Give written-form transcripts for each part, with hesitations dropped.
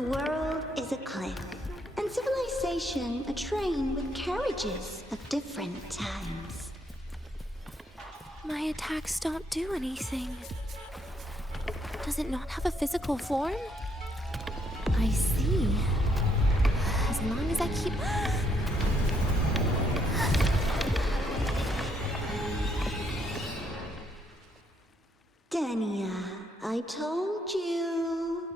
The world is a cliff, and civilization a train with carriages of different times. My attacks don't do anything. Does it not have a physical form? I see. As long as I keep... Dania, I told you.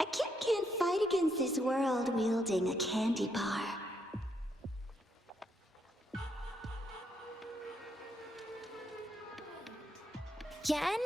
A kid can't fight against this world wielding a candy bar. Yen?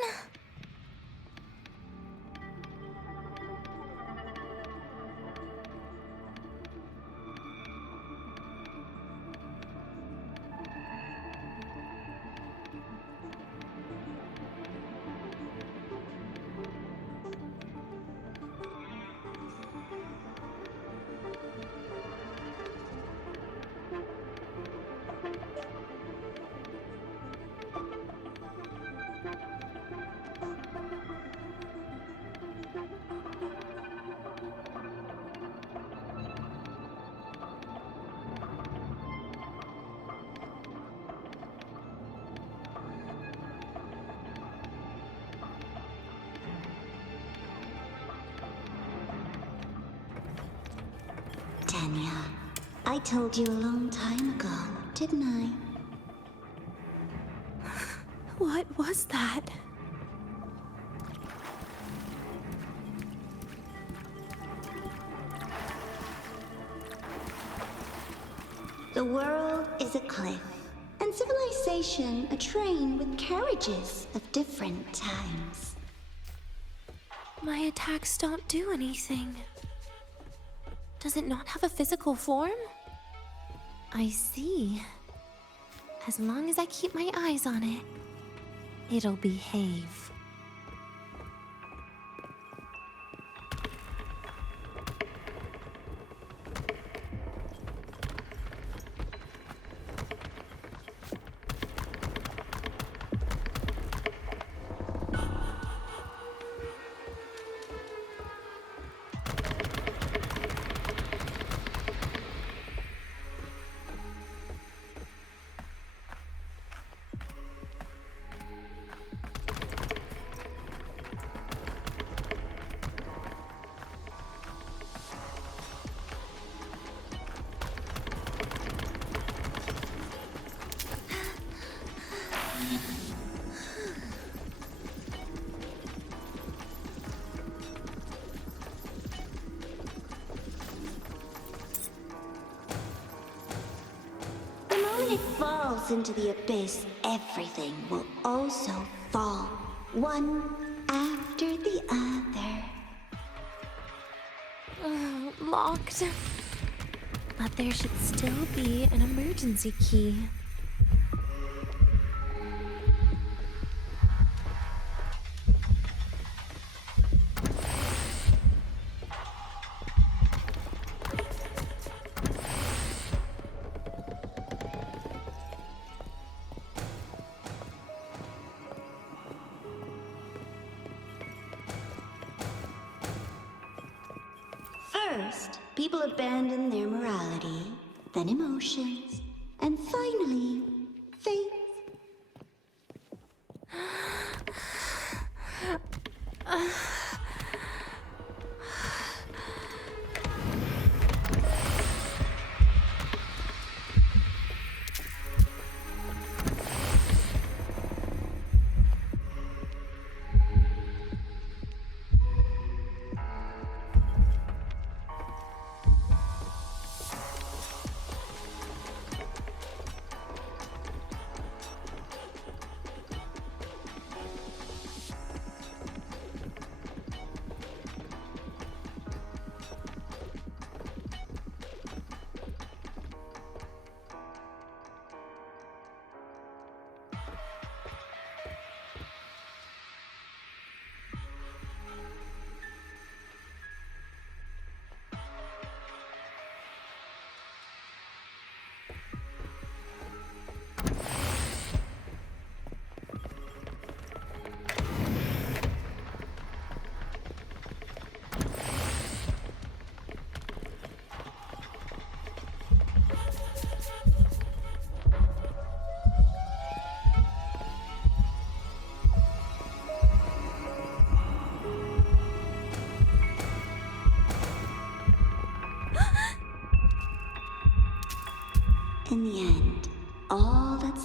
Dania, I told you a long time ago, didn't I? What was that? The world is a cliff, and civilization a train with carriages of different times. My attacks don't do anything. Does it not have a physical form? I see. As long as I keep my eyes on it, it'll behave. When it falls into the abyss, everything will also fall, one after the other. Locked. But there should still be an emergency key. First, people abandon their morality, then emotions, and finally, faith.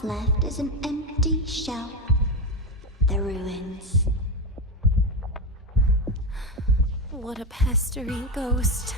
that's left is an empty shell. The ruins. What a pestering ghost.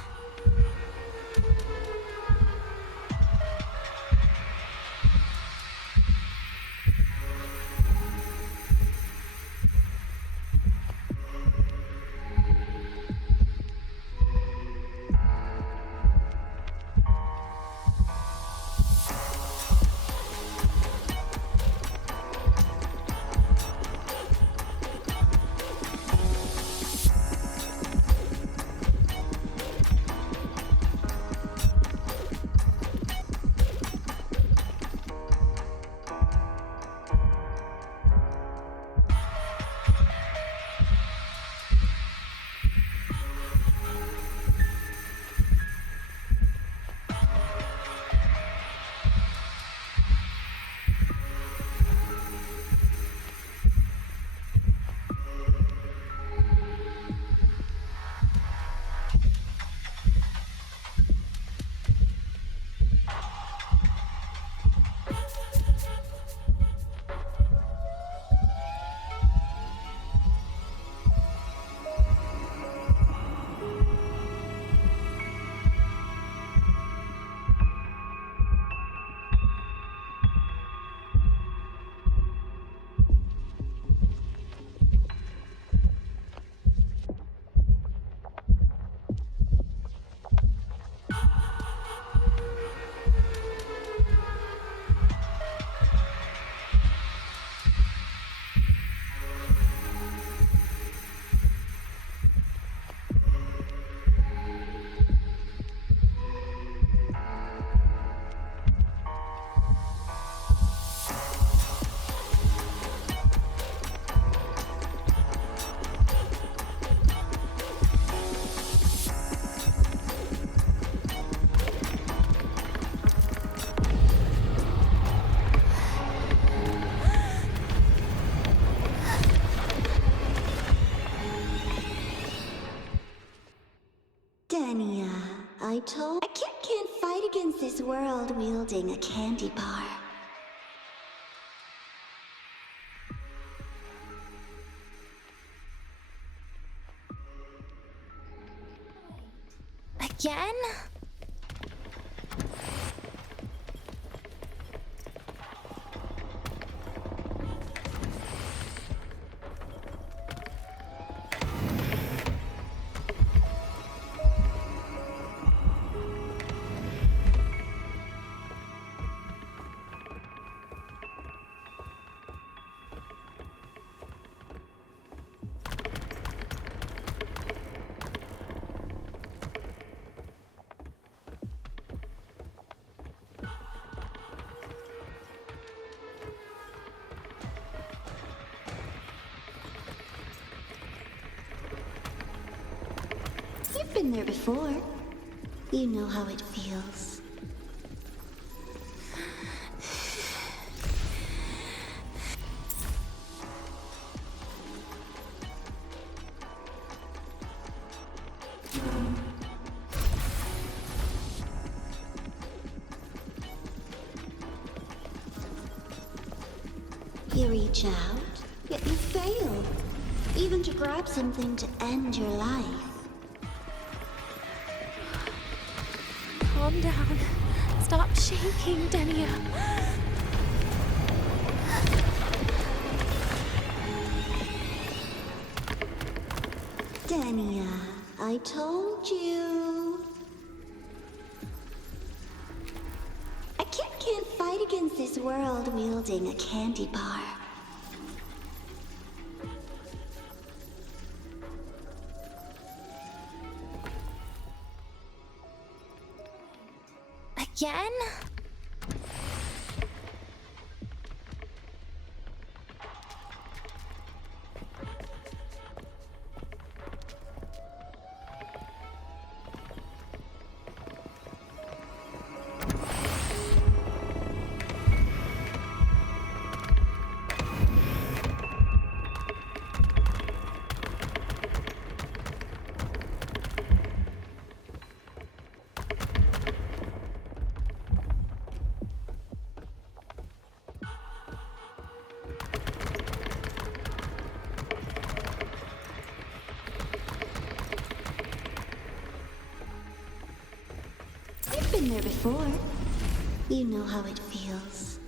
Dania, a kid can't fight against this world wielding a candy bar. Again? You've been there before. You know how it feels. You reach out, yet you fail. Even to grab something to end your life. Calm down. Stop shaking, Denia. Dania, I told you. A kid can't fight against this world wielding a candy bar. Again? been there before. You know how it feels.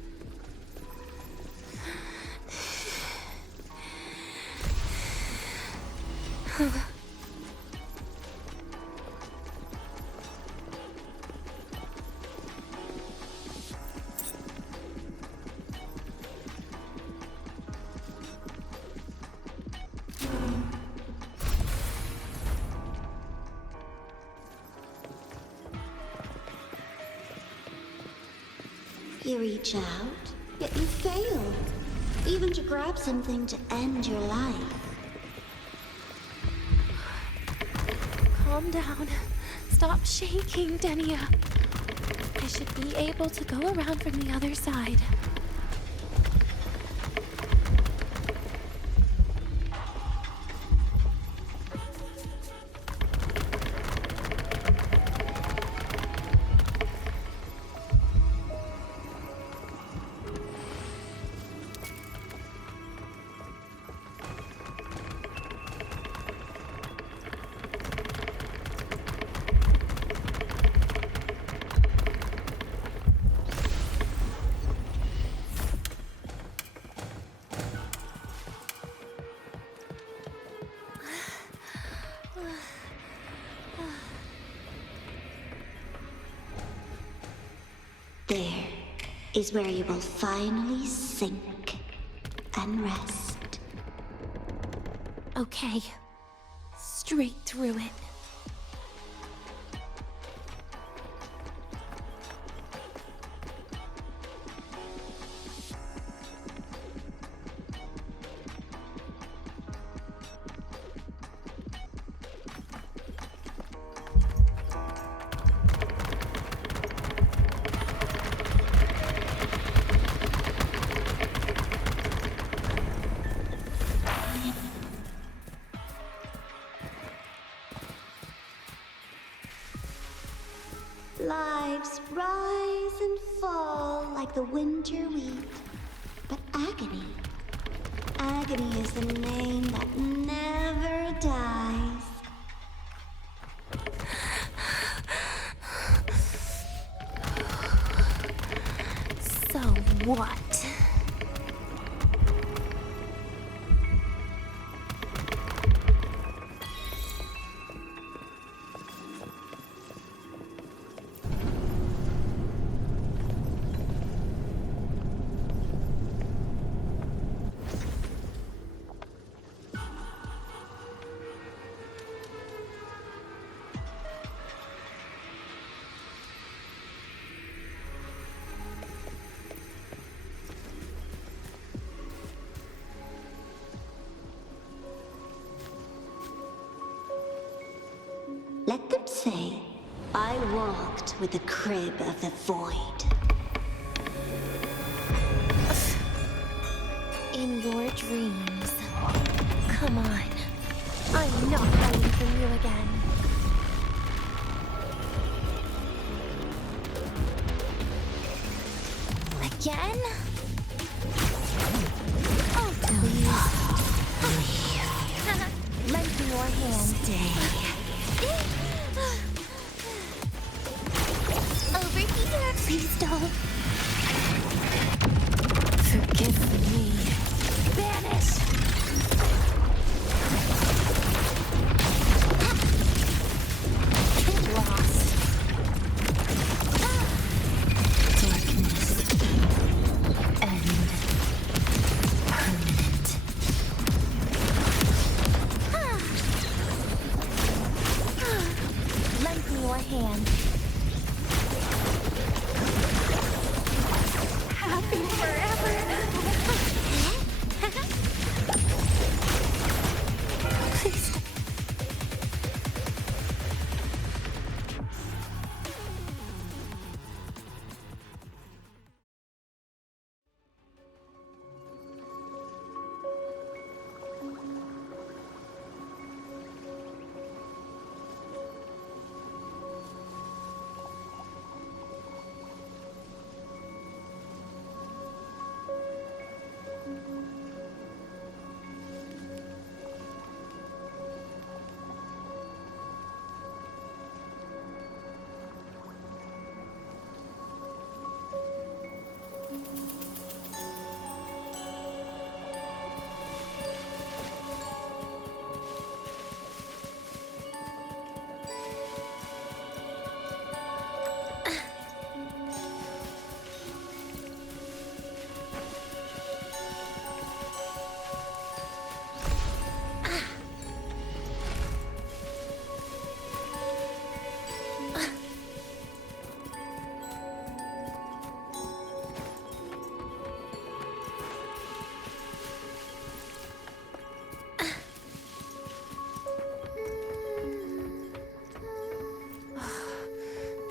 You reach out, yet you fail. Even to grab something to end your life. Calm down. Stop shaking, Denia. I should be able to go around from the other side. There is where you will finally sink and rest. Okay. Straight through it. Lives rise and fall like the winter wheat. But agony, agony is the name that never dies. So what? Let them say, I walked with the crib of the void. In your dreams. Come on. I'm not hiding from you again. Again? Oh, please. Lend me your hand. Stay. Over here. Please don't. Forgive me. Vanish. Get lost. Darkness. End. Permanent. Lend me your hand.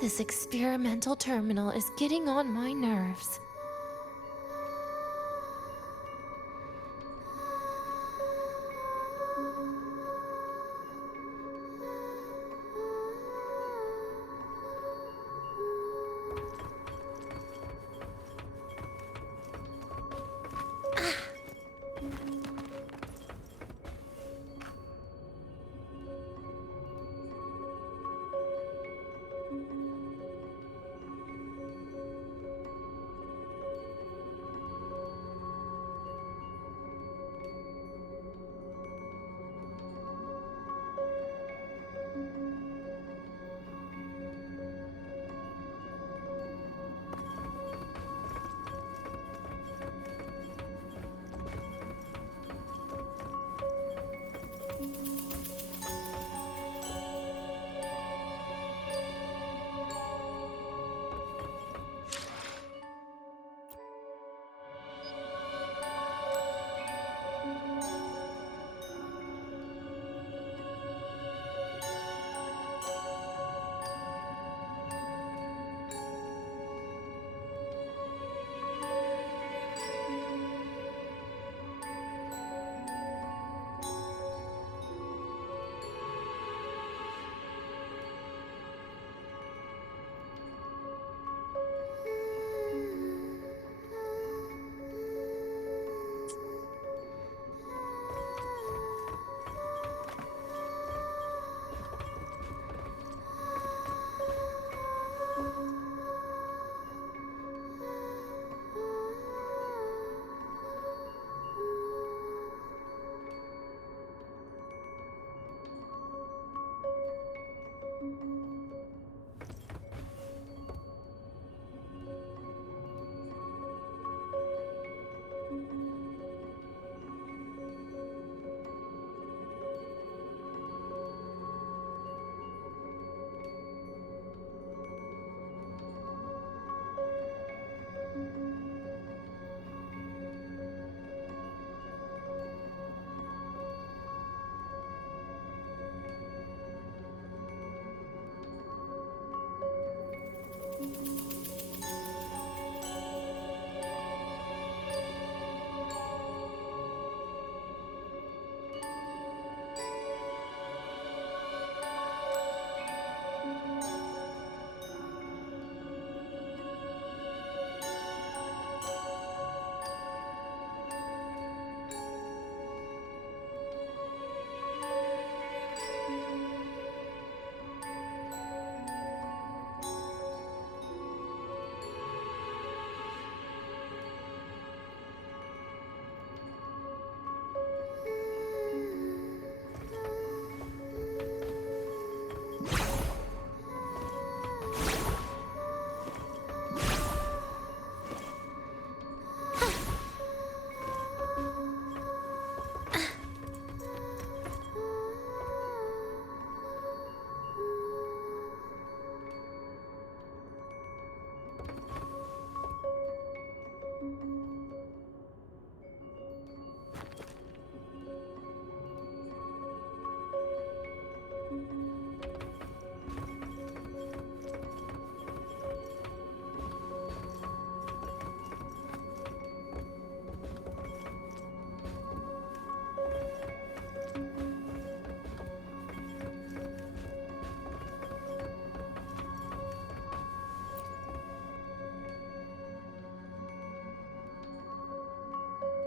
This experimental terminal is getting on my nerves.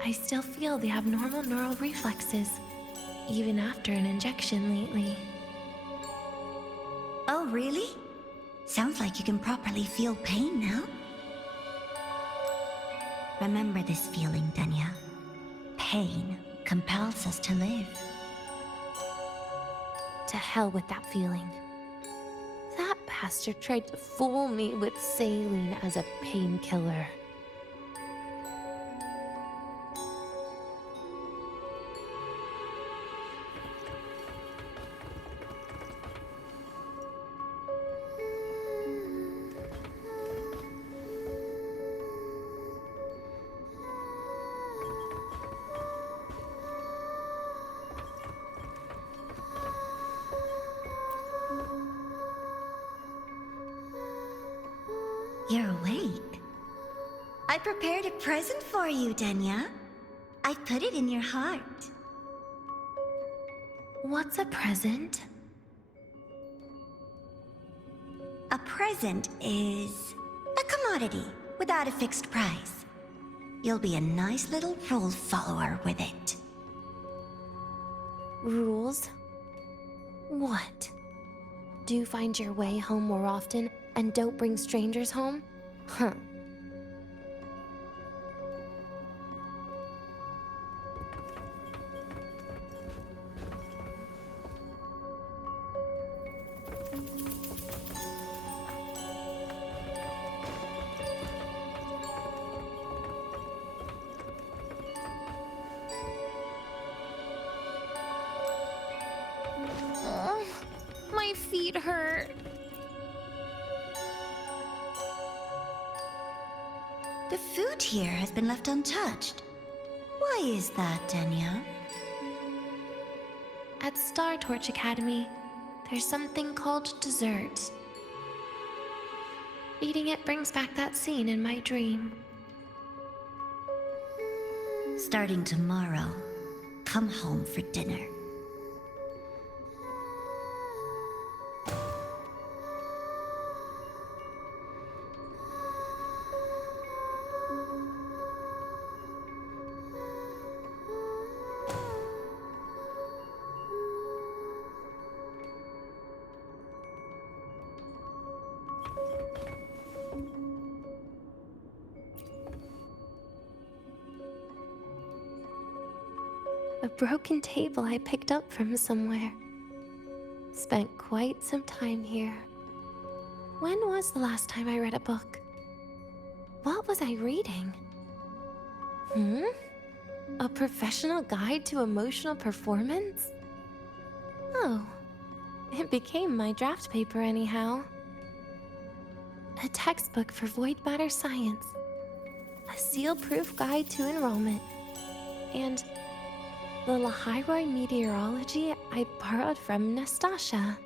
I still feel the abnormal neural reflexes, even after an injection lately. Oh, really? Sounds like you can properly feel pain now. Remember this feeling, Danya. Pain compels us to live. To hell with that feeling. That bastard tried to fool me with saline as a painkiller. You're awake. I prepared a present for you, Denya. I put it in your heart. What's a present? A present is a commodity without a fixed price. You'll be a nice little rule follower with it. Rules? What? Do find your way home more often and don't bring strangers home? Huh. My feet hurt. The food here has been left untouched. Why is that, Denya? At Star Torch Academy, there's something called dessert. Eating it brings back that scene in my dream. Starting tomorrow, come home for dinner. A broken table I picked up from somewhere. Spent quite some time here. When was the last time I read a book? What was I reading? A professional guide to emotional performance? Oh, it became my draft paper anyhow. A textbook for void matter science. A seal-proof guide to enrollment. And the Lahiroi meteorology I borrowed from Nastasha.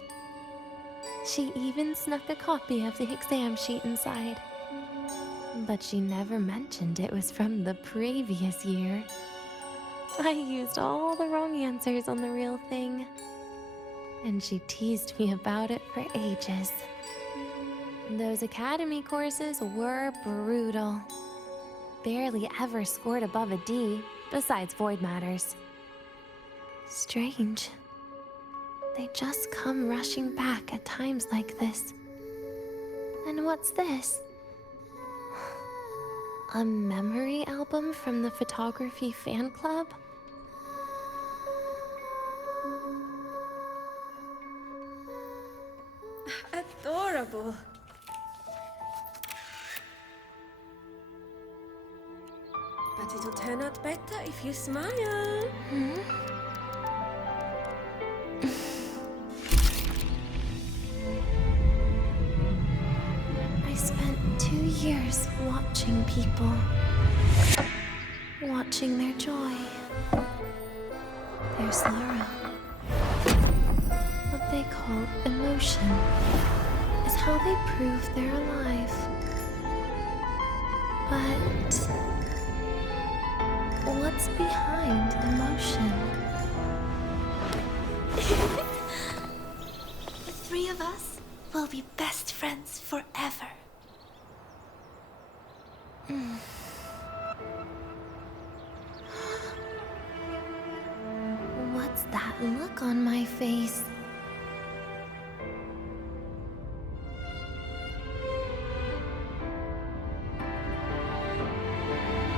She even snuck a copy of the exam sheet inside. But she never mentioned it was from the previous year. I used all the wrong answers on the real thing. And she teased me about it for ages. Those academy courses were brutal. Barely ever scored above a D, besides void matters. Strange. They just come rushing back at times like this. And what's this? A memory album from the photography fan club? Adorable. But it'll turn out better if you smile. I spent 2 years watching people. Watching their joy. Their sorrow. What they call emotion is how they prove they're alive. But what's behind emotion? The three of us will be best friends forever. What's that look on my face?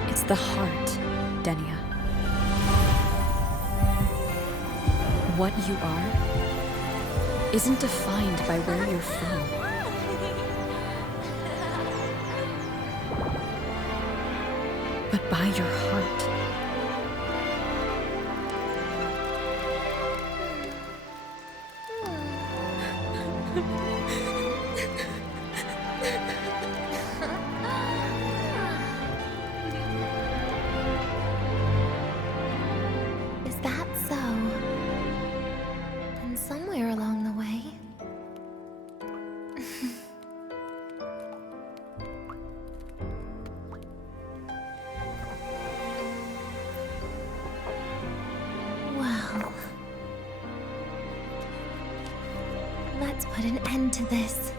It's the heart, Denya. What you are isn't defined by where you're from. But by your heart. Is that so? Then somewhere along the way... put an end to this.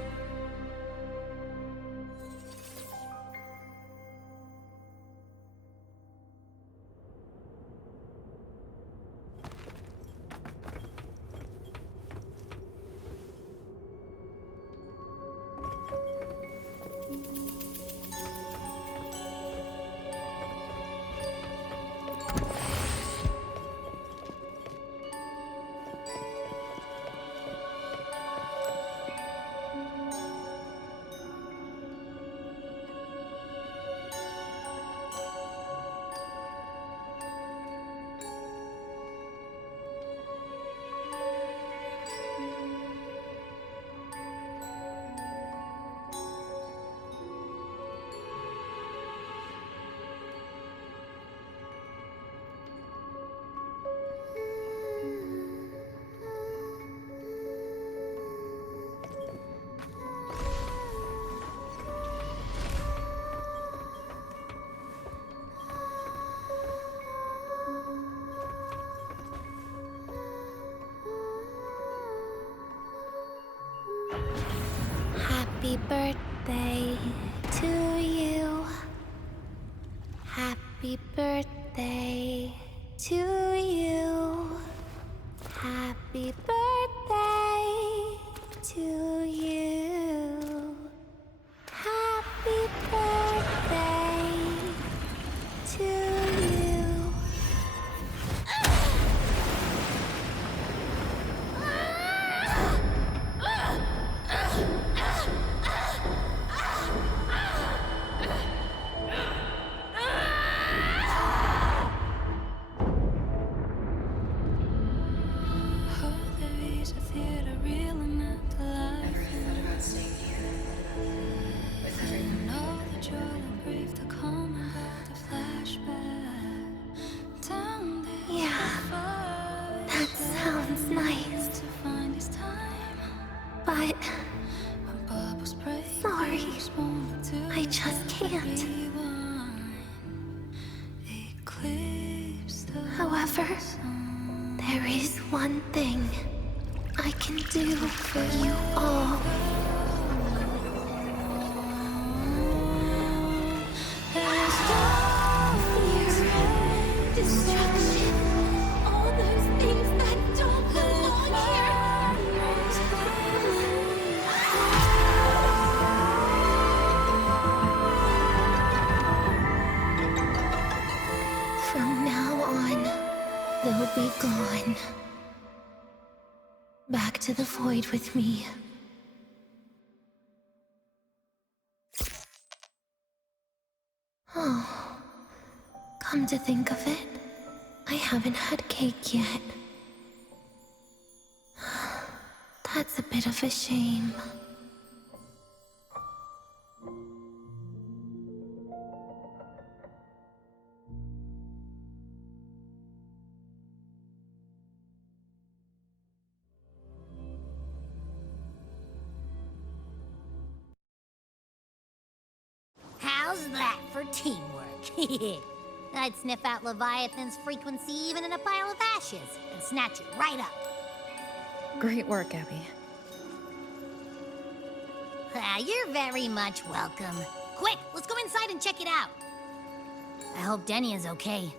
Happy birthday to you. Happy birthday to you. Happy birthday to you. Happy birthday to you. Yeah, that sounds nice. But sorry, I just can't. However, there is one thing I can do for you all. Fear, destruction, all those things that don't belong here. From now on, they'll be gone. Back to the void with me. Oh, come to think of it, I haven't had cake yet. That's a bit of a shame. How's that for teamwork? I'd sniff out Leviathan's frequency even in a pile of ashes and snatch it right up. Great work, Abby. You're very much welcome. Quick, let's go inside and check it out. I hope Denny is okay.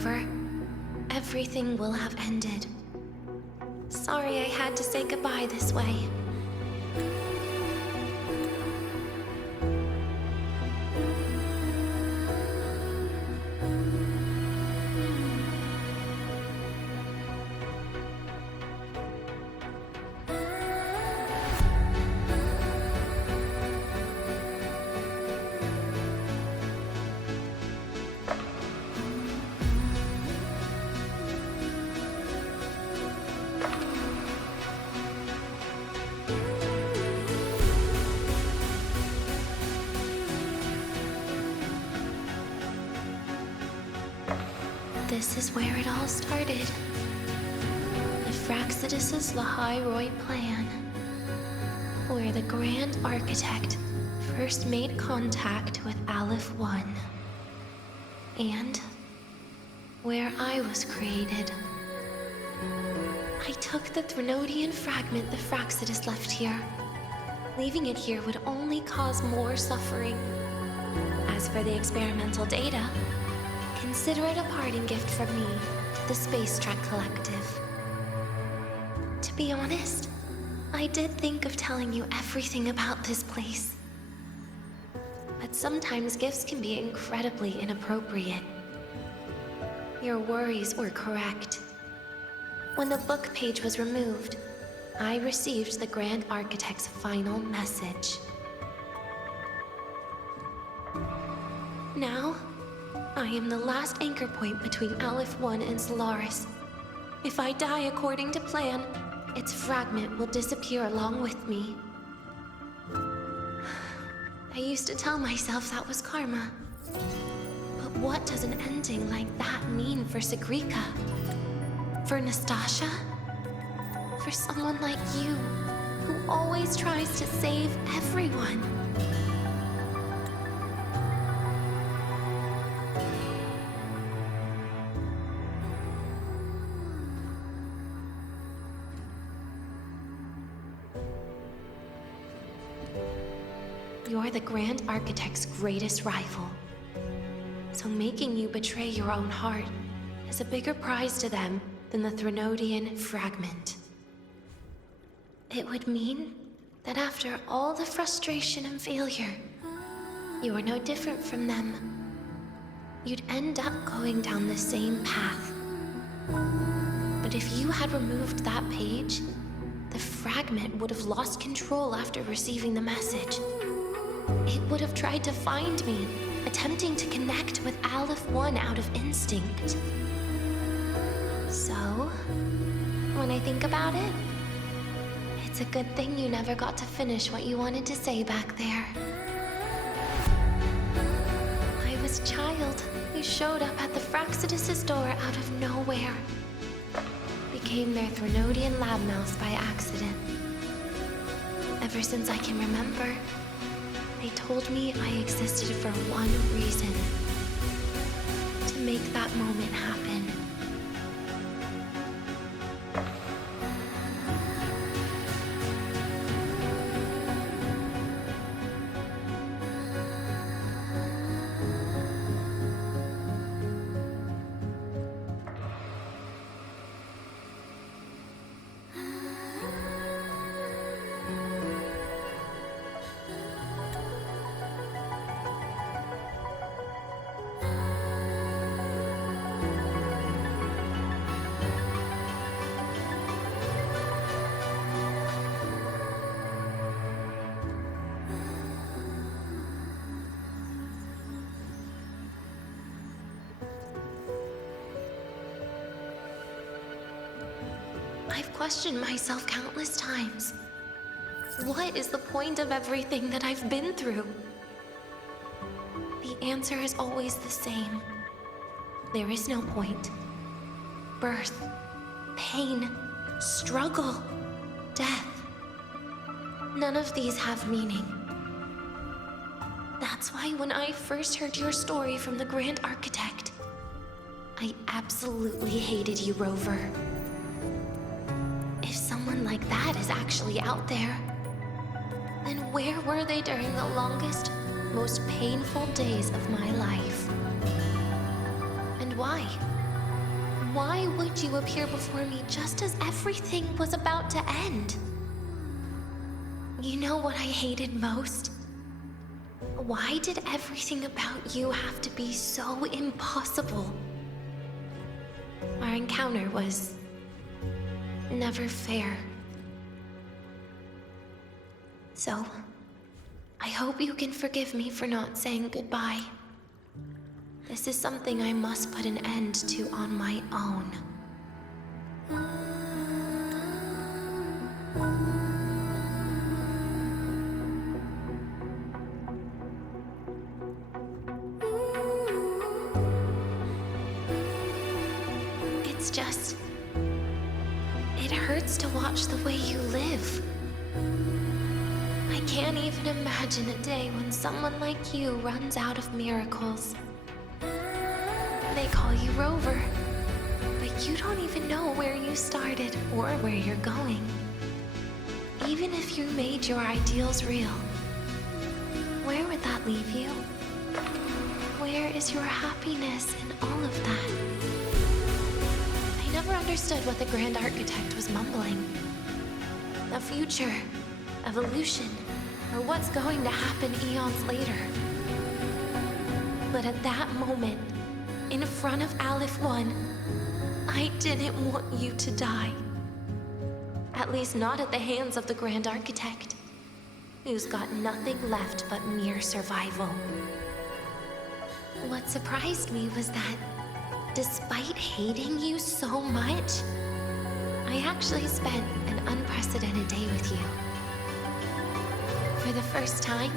Rover. Everything will have ended. Sorry I had to say goodbye this way. This is where it all started. Nephraxidus's Lahai-Roi plan, where the Grand Architect first made contact with Aleph One, and where I was created. I took the Threnodian fragment Nephraxidus left here. Leaving it here would only cause more suffering. As for the experimental data, consider it a parting gift from me to the Space Trek Collective. To be honest, I did think of telling you everything about this place. But sometimes gifts can be incredibly inappropriate. Your worries were correct. When the book page was removed, I received the Grand Architect's final message. Now, I am the last anchor point between Aleph One and Solaris. If I die according to plan, its fragment will disappear along with me. I used to tell myself that was karma. But what does an ending like that mean for Sigrika? For Nastasha? For someone like you, who always tries to save everyone? You're the Grand Architect's greatest rival. So making you betray your own heart is a bigger prize to them than the Threnodian fragment. It would mean that after all the frustration and failure, you are no different from them. You'd end up going down the same path. But if you had removed that page, the fragment would have lost control after receiving the message. It would have tried to find me, attempting to connect with Aleph One out of instinct. So, when I think about it, it's a good thing you never got to finish what you wanted to say back there. I was a child who showed up at the Fraxidus' door out of nowhere. Became their Threnodian lab mouse by accident. Ever since I can remember, they told me I existed for one reason. To make that moment happen. I've questioned myself countless times. What is the point of everything that I've been through? The answer is always the same. There is no point. Birth, pain, struggle, death. None of these have meaning. That's why when I first heard your story from the Grand Architect, I absolutely hated you, Rover. If someone like that is actually out there, then where were they during the longest, most painful days of my life? And why? Why would you appear before me just as everything was about to end? You know what I hated most? Why did everything about you have to be so impossible? Our encounter was never fair. So, I hope you can forgive me for not saying goodbye. This is something I must put an end to on my own. It's just... it hurts to watch the way you live. I can't even imagine a day when someone like you runs out of miracles. They call you Rover, but you don't even know where you started or where you're going. Even if you made your ideals real, where would that leave you? Where is your happiness in all of that? I never understood what the Grand Architect was mumbling. The future, evolution, or what's going to happen eons later. But at that moment, in front of Aleph 1, I didn't want you to die. At least not at the hands of the Grand Architect, who's got nothing left but mere survival. What surprised me was that, despite hating you so much, I actually spent an unprecedented day with you. For the first time,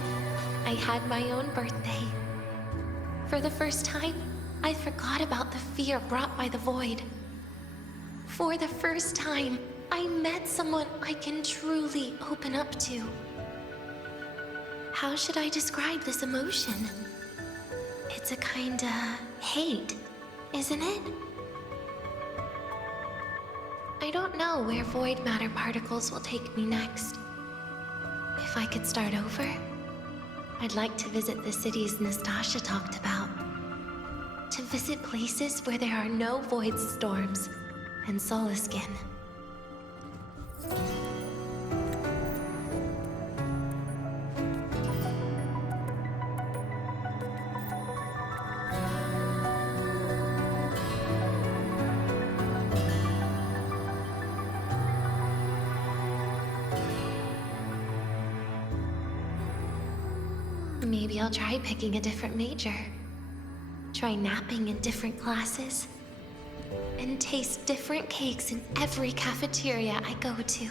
I had my own birthday. For the first time, I forgot about the fear brought by the void. For the first time, I met someone I can truly open up to. How should I describe this emotion? It's a kinda hate, isn't it? I don't know where void matter particles will take me next. If I could start over, I'd like to visit the cities Nastasha talked about. To visit places where there are no void storms and Solaskin. Maybe I'll try picking a different major. Try napping in different classes. And taste different cakes in every cafeteria I go to.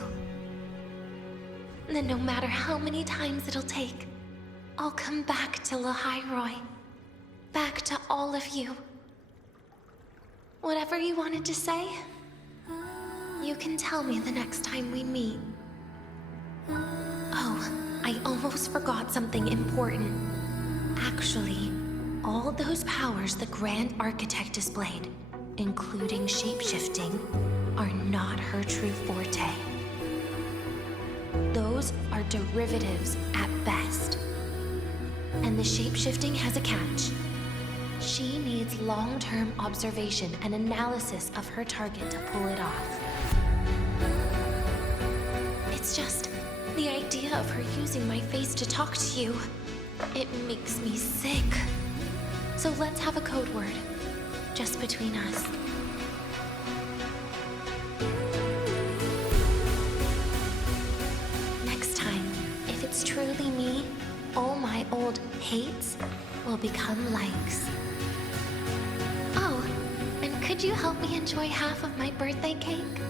Then no matter how many times it'll take, I'll come back to Lahairoi. Back to all of you. Whatever you wanted to say, you can tell me the next time we meet. Oh, I almost forgot something important. Actually, all those powers the Grand Architect displayed, including shapeshifting, are not her true forte. Those are derivatives at best. And the shapeshifting has a catch. She needs long-term observation and analysis of her target to pull it off. It's just the idea of her using my face to talk to you. It makes me sick. So let's have a code word, just between us. Next time, if it's truly me, all my old hates will become likes. Oh, and could you help me enjoy half of my birthday cake?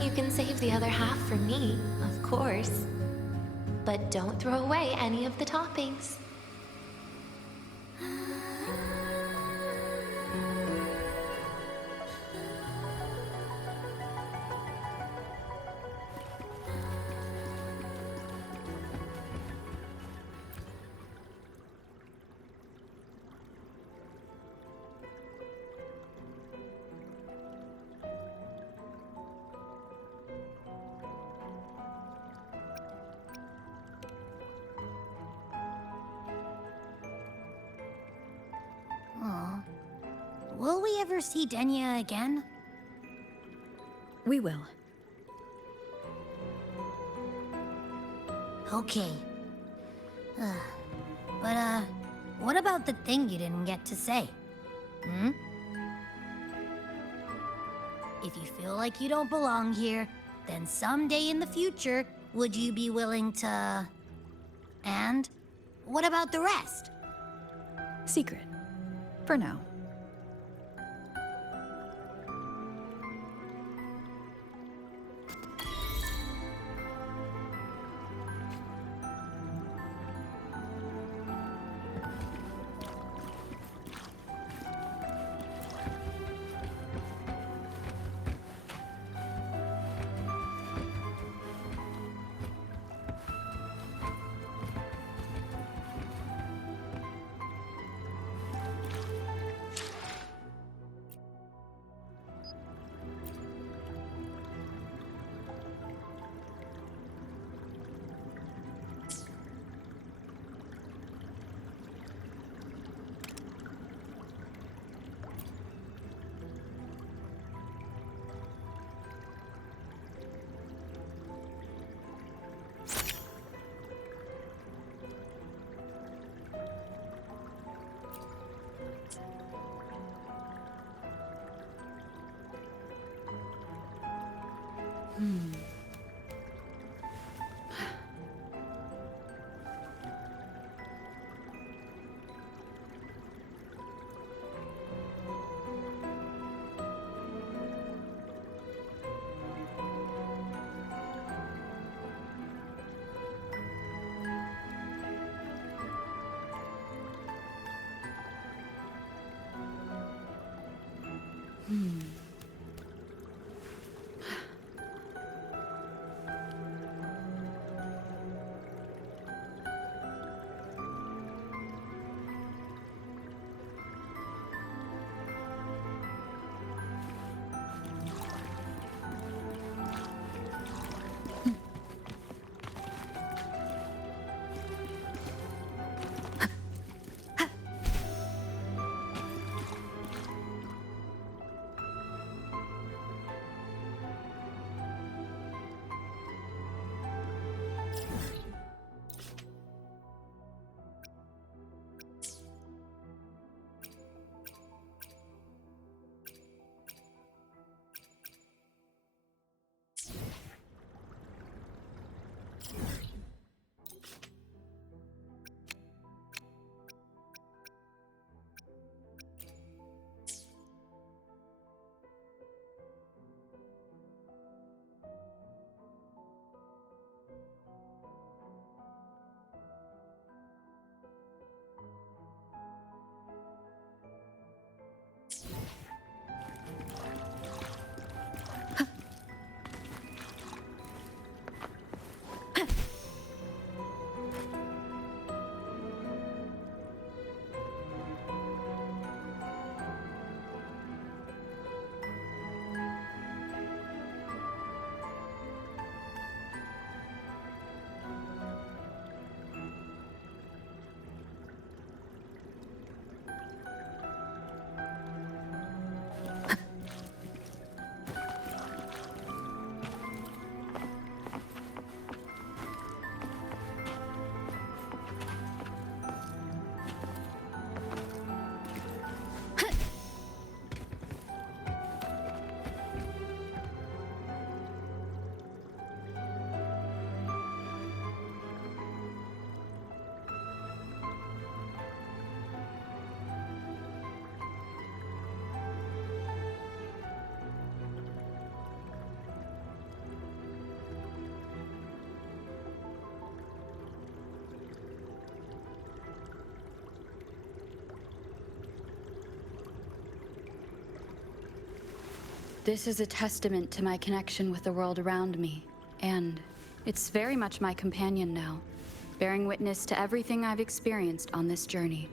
You can save the other half for me, of course. But don't throw away any of the toppings. Will we ever see Denya again? We will. Okay. But, what about the thing you didn't get to say? Hmm? If you feel like you don't belong here, then someday in the future, would you be willing to... And what about the rest? Secret. For now. This is a testament to my connection with the world around me, and it's very much my companion now, bearing witness to everything I've experienced on this journey.